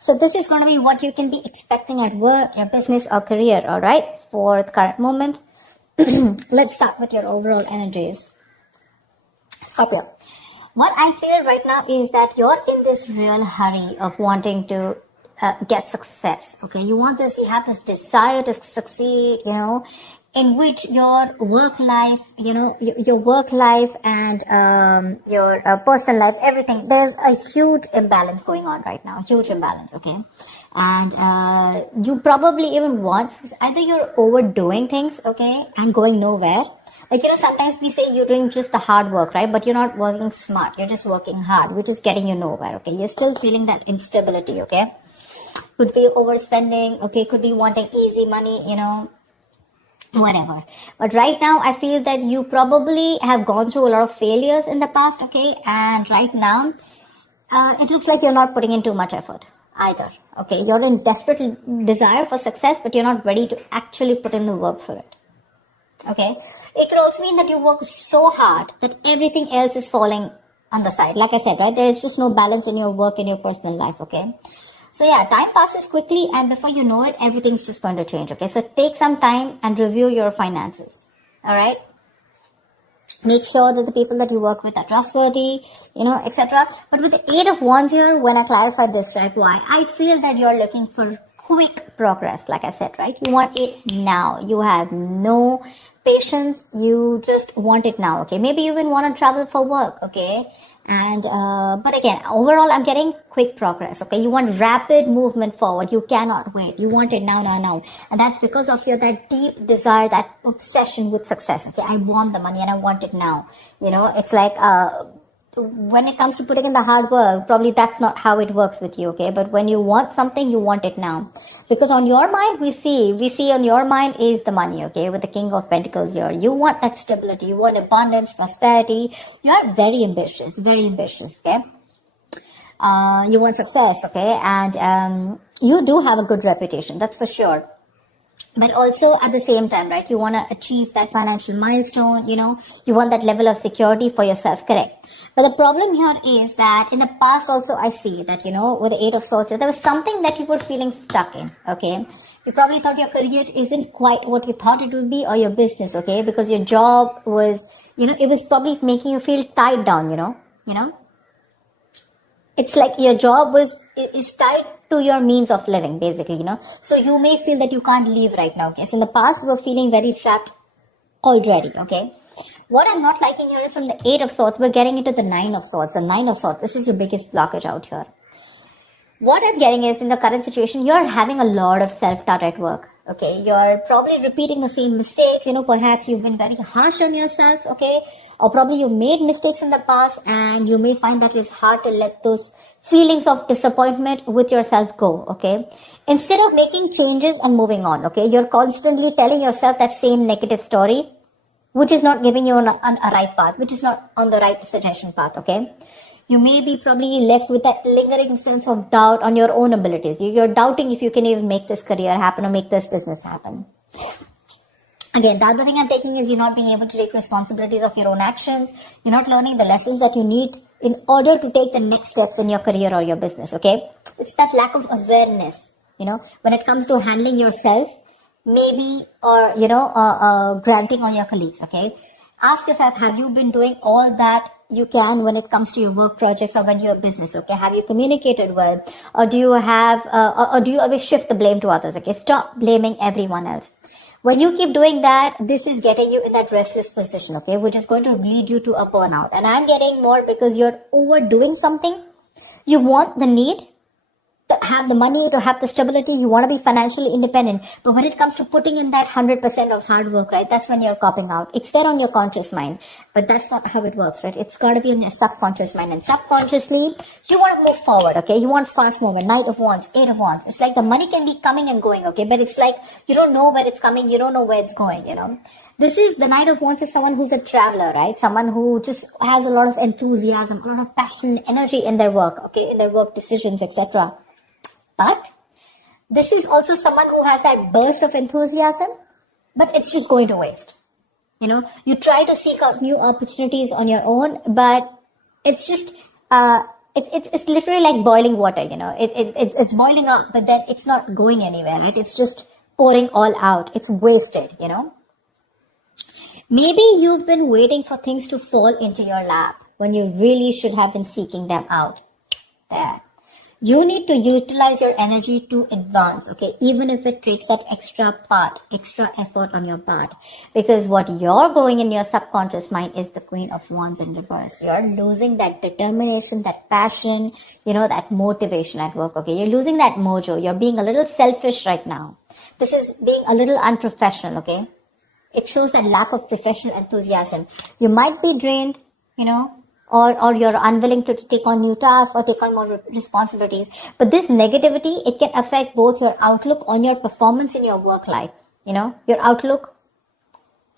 So this is going to be what you can be expecting at work, your business or career, all right, for the current moment. Let's start with your overall energies. Scorpio, what I feel right now is that you're in this real hurry of wanting to get success. Okay, you have this desire to succeed, in which your work life, your work life and your personal life, everything, there's a huge imbalance going on right now, huge imbalance, okay? And you probably even want, either you're overdoing things, okay, and going nowhere. Like, sometimes we say you're doing just the hard work, right? But you're not working smart. You're just working hard, which is getting you nowhere, okay? You're still feeling that instability, okay? Could be overspending, okay? Could be wanting easy money, whatever. But right now, I feel that you probably have gone through a lot of failures in the past, okay? And right now, it looks like you're not putting in too much effort either, okay? You're in desperate desire for success, but you're not ready to actually put in the work for it, okay? It could also mean that you work so hard that everything else is falling on the side. Like I said, right? There is just no balance in your work and your personal life, okay? So yeah, time passes quickly and before you know it, everything's just going to change, okay? So take some time and review your finances, all right? Make sure that the people that you work with are trustworthy, etc. But with the 8 of Wands here, when I clarified this, right, why? I feel that you're looking for quick progress, like I said, right? You want it now. You have no patience. You just want it now, okay? Maybe you even want to travel for work, okay? And but again, overall, I'm getting quick progress, okay? You want rapid movement forward. You cannot wait. You want it now. And that's because of that deep desire, that obsession with success, okay? I want the money and I want it now. It's like when it comes to putting in the hard work, probably that's not how it works with you, okay? But when you want something, you want it now. Because on your mind, we see on your mind is the money, okay? With the King of Pentacles here. You want that stability. You want abundance, prosperity. You are very ambitious, okay? You want success, okay? And you do have a good reputation, that's for sure. But also at the same time, right, you want to achieve that financial milestone, you want that level of security for yourself, correct? But the problem here is that in the past also I see that, with the 8 of Swords, there was something that you were feeling stuck in, okay? You probably thought your career isn't quite what you thought it would be, or your business, okay? Because your job was, it was probably making you feel tied down, It's like your job is tied to your means of living, basically, So you may feel that you can't leave right now, okay? So in the past, you were feeling very trapped already, okay? What I'm not liking here is from the 8 of Swords, we're getting into the 9 of Swords. The 9 of Swords, this is your biggest blockage out here. What I'm getting is, in the current situation, you're having a lot of self-doubt at work, okay? You're probably repeating the same mistakes, perhaps you've been very harsh on yourself, okay? Or probably you made mistakes in the past and you may find that it's hard to let those feelings of disappointment with yourself go, okay? Instead of making changes and moving on, okay? You're constantly telling yourself that same negative story, which is not giving you on a right path, which is not on the right suggestion path, okay? You may be probably left with that lingering sense of doubt on your own abilities. You're doubting if you can even make this career happen or make this business happen. Again, the other thing I'm taking is you're not being able to take responsibilities of your own actions. You're not learning the lessons that you need in order to take the next steps in your career or your business, okay? It's that lack of awareness, when it comes to handling yourself, maybe, or, granting on your colleagues, okay? Ask yourself, have you been doing all that you can when it comes to your work projects or when you're business, okay? Have you communicated well? Or do you have, or do you always shift the blame to others, okay? Stop blaming everyone else. When you keep doing that, this is getting you in that restless position, okay? Which is going to lead you to a burnout. And I'm getting more because you're overdoing something. You want the need to have the money, to have the stability. You want to be financially independent. But when it comes to putting in that 100% of hard work, right, that's when you're copping out. It's there on your conscious mind. But that's not how it works, right? It's got to be in your subconscious mind. And subconsciously, you want to move forward, okay? You want fast movement. Knight of Wands, 8 of Wands. It's like the money can be coming and going, okay? But it's like you don't know where it's coming. You don't know where it's going, This is, the Knight of Wands is someone who's a traveler, right? Someone who just has a lot of enthusiasm, a lot of passion, energy in their work, okay? In their work decisions, etc. But this is also someone who has that burst of enthusiasm, but it's just going to waste. You try to seek out new opportunities on your own, but it's just, it's literally like boiling water, it's boiling up, but then it's not going anywhere, right? It's just pouring all out. It's wasted, Maybe you've been waiting for things to fall into your lap when you really should have been seeking them out. There. You need to utilize your energy to advance, okay? Even if it takes that extra effort on your part. Because what you're going in your subconscious mind is the Queen of Wands in reverse. You're losing that determination, that passion, that motivation at work, okay? You're losing that mojo. You're being a little selfish right now. This is being a little unprofessional, okay? It shows that lack of professional enthusiasm. You might be drained, or you're unwilling to take on new tasks or take on more responsibilities. But this negativity, it can affect both your outlook on your performance in your work life, your outlook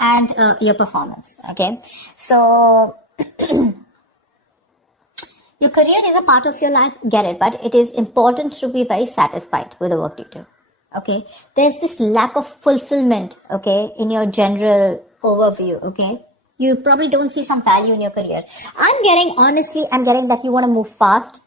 and your performance, okay? So, your career is a part of your life, get it, but it is important to be very satisfied with the work you do. Okay, there's this lack of fulfillment, okay, in your general overview, okay. You probably don't see some value in your career. I'm getting that you want to move fast,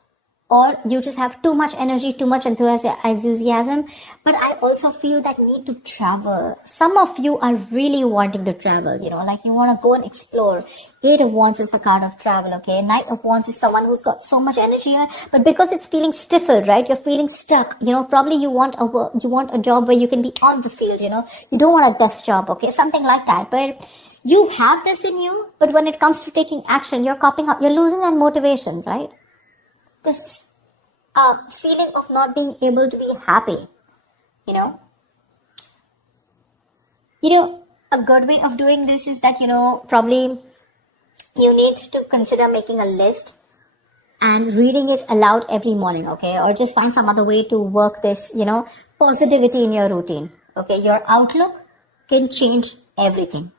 or you just have too much energy, too much enthusiasm. But I also feel that need to travel. Some of you are really wanting to travel, like you want to go and explore. Eight of Wands is the card of travel, okay? Knight of Wands is someone who's got so much energy here, but because it's feeling stifled, right? You're feeling stuck, probably you want a job where you can be on the field, you don't want a desk job, okay? Something like that. But you have this in you, but when it comes to taking action, you're copying up, you're losing that motivation, right? This feeling of not being able to be happy, a good way of doing this is that, probably you need to consider making a list and reading it aloud every morning, okay? Or just find some other way to work this, positivity in your routine, okay? Your outlook can change everything.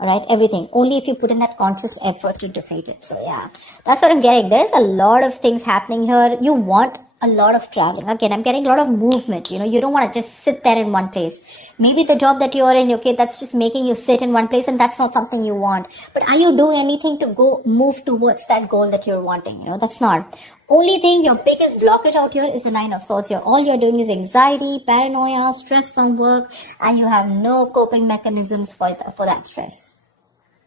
All right, everything. Only if you put in that conscious effort to defeat it. So yeah, that's what I'm getting. There's a lot of things happening here. You want a lot of traveling. Again, I'm getting a lot of movement. You don't want to just sit there in one place. Maybe the job that you're in, okay, that's just making you sit in one place, and that's not something you want. But are you doing anything to move towards that goal that you're wanting? That's not. Only thing, your biggest blockage out here is the Nine of Swords here. All you're doing is anxiety, paranoia, stress from work, and you have no coping mechanisms for that stress.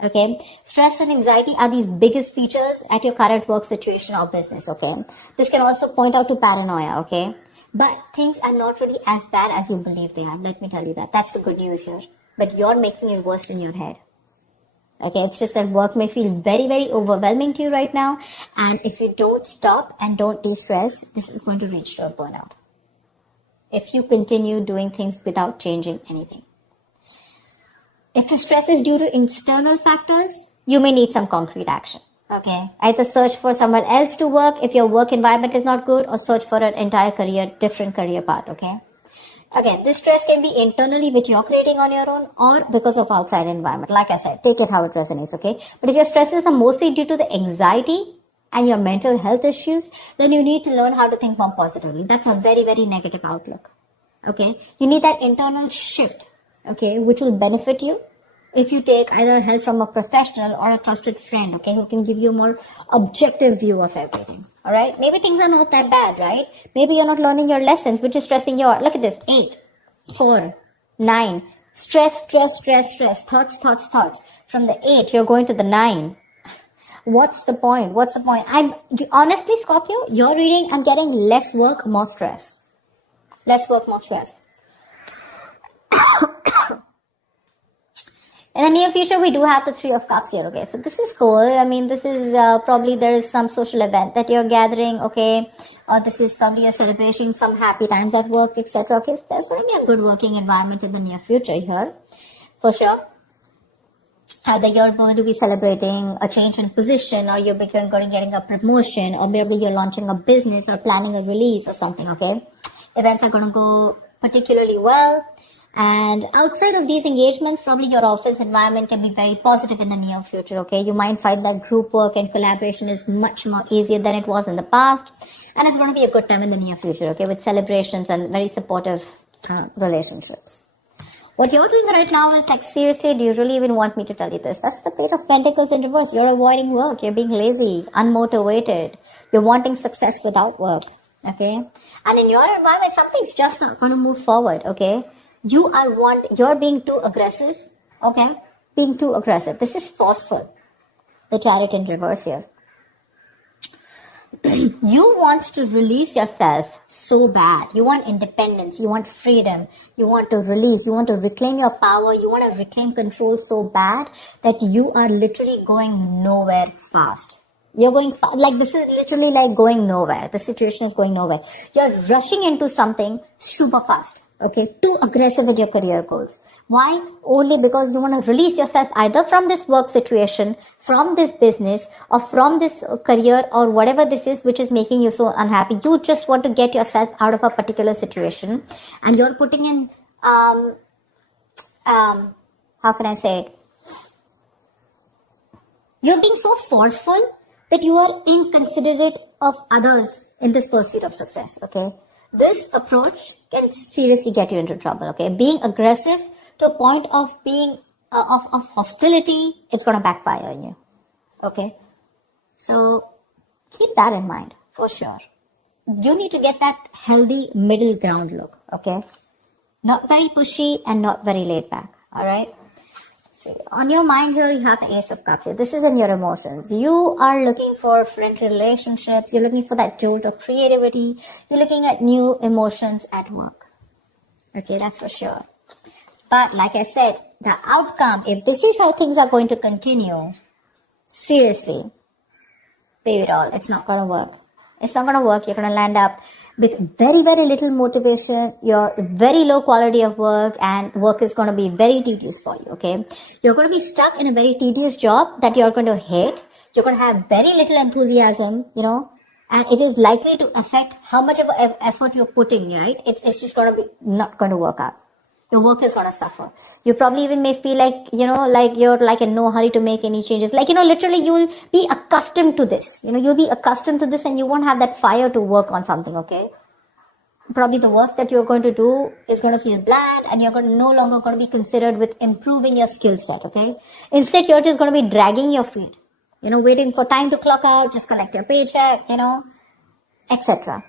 Okay, stress and anxiety are these biggest features at your current work situation or business, okay? This can also point out to paranoia, okay? But things are not really as bad as you believe they are. Let me tell you that. That's the good news here. But you're making it worse in your head. Okay, it's just that work may feel very, very overwhelming to you right now. And if you don't stop and don't de-stress, this is going to reach to a burnout. If you continue doing things without changing anything. If the stress is due to external factors, you may need some concrete action. Okay. Either search for someone else to work if your work environment is not good, or search for an entire different career path. Okay. Again, this stress can be internally, which you're creating on your own, or because of outside environment. Like I said, take it how it resonates. Okay. But if your stresses are mostly due to the anxiety and your mental health issues, then you need to learn how to think more positively. That's a very, very negative outlook. Okay. You need that internal shift. Okay, which will benefit you if you take either help from a professional or a trusted friend, okay, who can give you a more objective view of everything. All right, maybe things are not that bad, right? Maybe you're not learning your lessons, which is stressing you out. Look at this: 8, 4, 9. Stress, thoughts. From the 8, you're going to the 9. What's the point? Honestly, Scorpio, you're reading, I'm getting less work, more stress. Less work, more stress. In the near future, we do have the 3 of Cups here, okay? So this is cool. I mean, this is probably there is some social event that you're gathering, okay? Or this is probably a celebration, some happy times at work, etc. Okay, so there's going to be a good working environment in the near future here, for sure. Either you're going to be celebrating a change in position, or you're going to be getting a promotion, or maybe you're launching a business or planning a release or something, okay? Events are going to go particularly well. And outside of these engagements, probably your office environment can be very positive in the near future, okay? You might find that group work and collaboration is much more easier than it was in the past. And it's going to be a good time in the near future, okay? With celebrations and very supportive relationships. What you're doing right now is like, seriously, do you really even want me to tell you this? That's the Page of Pentacles in reverse. You're avoiding work. You're being lazy, unmotivated. You're wanting success without work, okay? And in your environment, something's just not going to move forward, okay? You're being too aggressive, okay? Being too aggressive. This is forceful. The Chariot in reverse here. You want to release yourself so bad. You want independence. You want freedom. You want to release. You want to reclaim your power. You want to reclaim control so bad that you are literally going nowhere fast. You're going fast. Like, this is literally like going nowhere. The situation is going nowhere. You're rushing into something super fast. Okay, too aggressive with your career goals. Why? Only because you want to release yourself either from this work situation, from this business, or from this career, or whatever this is which is making you so unhappy. You just want to get yourself out of a particular situation, and you're putting in how can I say it? You're being so forceful that you are inconsiderate of others in this pursuit of success. Okay. This approach can seriously get you into trouble, okay? Being aggressive to a point of being, of hostility, it's going to backfire on you, okay? So, keep that in mind, for sure. You need to get that healthy middle ground look, okay? Not very pushy and not very laid back, alright? See, on your mind here, you have the Ace of Cups. This is in your emotions. You are looking for friendly relationships. You're looking for that jolt of creativity. You're looking at new emotions at work. Okay, that's for sure. But like I said, the outcome, if this is how things are going to continue, seriously, baby doll, it's not going to work. It's not going to work. You're going to land up with very, very little motivation, your very low quality of work, and work is going to be very tedious for you, okay? You're going to be stuck in a very tedious job that you're going to hate. You're going to have very little enthusiasm, you know, and it is likely to affect how much of effort you're putting, right? It's just going to be not going to work out. Your work is going to suffer. You probably even may feel like, you know, like you're like in no hurry to make any changes. Like, you know, literally you will be accustomed to this. You know, you'll be accustomed to this and you won't have that fire to work on something, okay? Probably the work that you're going to do is going to feel bland and you're no longer going to be considered with improving your skill set, okay? Instead, you're just going to be dragging your feet, you know, waiting for time to clock out, just collect your paycheck, you know, etc.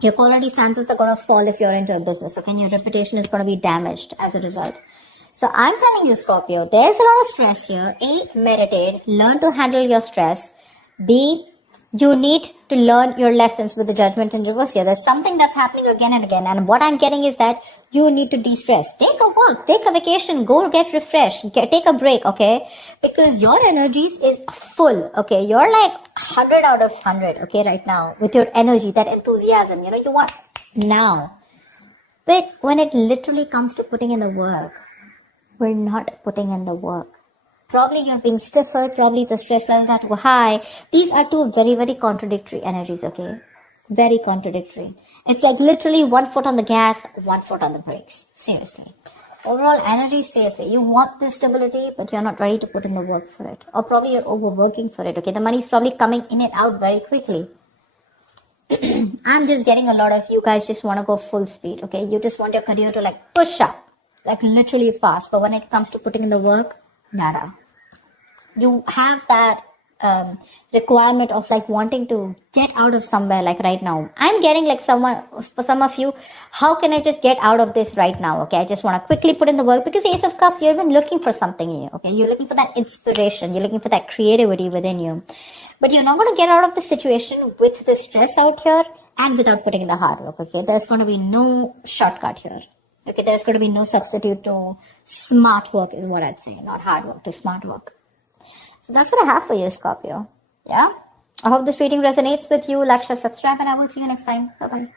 Your quality standards are going to fall if you're into a business, okay? And your reputation is going to be damaged as a result. So I'm telling you, Scorpio, there's a lot of stress here. A, meditate, learn to handle your stress. B, you need to learn your lessons with the Judgment in reverse here. There's something that's happening again and again. And what I'm getting is that you need to de-stress. Take a walk, take a vacation, go get refreshed, take a break, okay? Because your energies is full, okay? You're like 100 out of 100, okay, right now. With your energy, that enthusiasm, you know, you want now. But when it literally comes to putting in the work, we're not putting in the work. Probably you're being stiffer, probably the stress levels are too high. These are two very, very contradictory energies, okay? Very contradictory. It's like literally 1 foot on the gas, 1 foot on the brakes. Seriously. Overall energy, seriously. You want this stability, but you're not ready to put in the work for it. Or probably you're overworking for it, okay? The money's probably coming in and out very quickly. I'm just getting a lot of you guys just want to go full speed, okay? You just want your career to like push up, like literally fast. But when it comes to putting in the work, nada. You have that requirement of like wanting to get out of somewhere like right now. I'm getting like someone, for some of you, how can I just get out of this right now? Okay, I just want to quickly put in the work because Ace of Cups, you're even looking for something in you. Okay, you're looking for that inspiration. You're looking for that creativity within you. But you're not going to get out of the situation with the stress out here and without putting in the hard work. Okay, there's going to be no shortcut here. Okay, there's going to be no substitute to smart work is what I'd say. Not hard work, to smart work. So that's what I have for you, Scorpio. Yeah? I hope this reading resonates with you. Like, share, subscribe, and I will see you next time. Bye-bye.